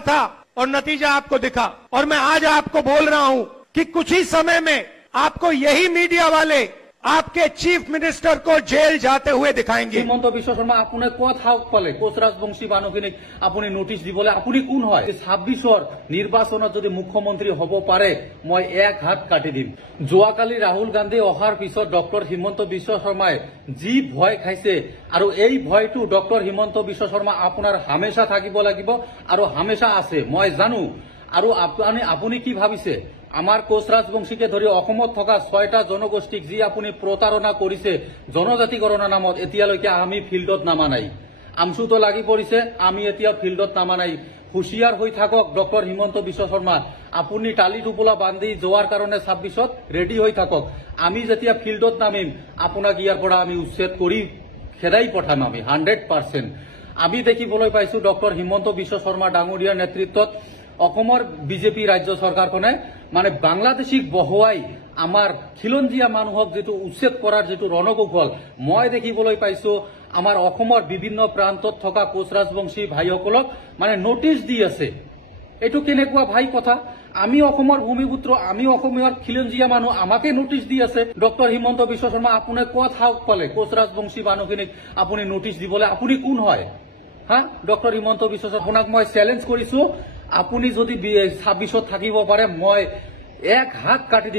था और नतीजा आपको दिखा। और मैं आज आपको बोल रहा हूं कि कुछ ही समय में आपको यही मीडिया वाले आपके चीफ मिनिस्टर को जेल जाते हुए दिखाएंगे। হিমন্ত বিশ্ব শৰ্মা আপুনি ক'ত সাহস পালে কোচ ৰাজবংশী মানুহখিনিক আপুনি নোটিশ দিবলৈ? আপুনি কোন হয়? 26ৰ নিৰ্বাচনত যদি মুখ্যমন্ত্ৰী হ'ব পাৰে মই এক হাত কাটি দিম। যোৱাকালি ৰাহুল গান্ধী অহাৰ পিছত ডক্টৰ হিমন্ত বিশ্ব শৰ্মাই যি ভয় খাইছে আৰু এই ভয়টো ডক্টৰ হিমন্ত বিশ্ব শৰ্মা আপোনাৰ হামেশা থাকিব লাগিব আৰু হামেশা আছে মই জানো। আৰু আপুনি কি ভাবিছে আমাৰ কোচ ৰাজবংশীকে ধৰি অসমত থকা 6টা জনগোষ্ঠীক যি আপুনি প্ৰতাৰণা কৰিছে জনজাতিকৰণৰ নামত এতিয়ালৈকে আমি ফিল্ডত নামা নাই। আমচুতো লাগি পৰিছে, আমি এতিয়া ফিল্ডত নামা নাই। হুঁশিয়াৰ হৈ থাকক ডক্টৰ হিমন্ত বিশ্ব শৰ্মা, আপুনি টালি টোপোলা বান্ধি যোৱাৰ কাৰণে 26ত ৰেডি হৈ থাকক। আমি যেতিয়া ফিল্ডত নামিম আপোনাক ইয়াৰ পৰা আমি উচ্ছেদ কৰি খেদাই পঠাম আমি 100%। আমি দেখিবলৈ পাইছো ডক্টৰ হিমন্ত বিশ্ব শৰ্মা ডাঙৰীয়াৰ নেতৃত্বত অসমৰ বিজেপি ৰাজ্য চৰকাৰখনে মানে বাংলাদেশীক বহুৱাই আমাৰ খিলঞ্জীয়া মানুহক যেটো উচ্ছেদ কৰাৰ যেটো ৰণকৌশল মই দেখিবলৈ পাইছো। আমাৰ অসমৰ বিভিন্ন প্ৰান্তত থকা কোচ ৰাজবংশী ভাইসকলক মানে নোটিশ দি আছে। এটো কেনেকুৱা ভাই কথা? আমি অসমৰ ভূমিপুত্ৰ, আমি অসমৰ খিলঞ্জীয়া মানুহ, আমাকে নোটিশ দি আছে ডক্টৰ হিমন্ত বিশ্ব শৰ্মা। আপুনি ক'ত সাহস পালে কোচ ৰাজবংশী মানুহখিনিক আপুনি নোটিশ দিবলৈ? আপুনি কোন হয় হা ডক্টৰ হিমন্ত বিশ্ব শৰ্মা? আপোনাক মই চ্যালেঞ্জ কৰিছো, আপুনি যদি 26ত থাকিব পাৰে মই এক হাত কাটি দিম।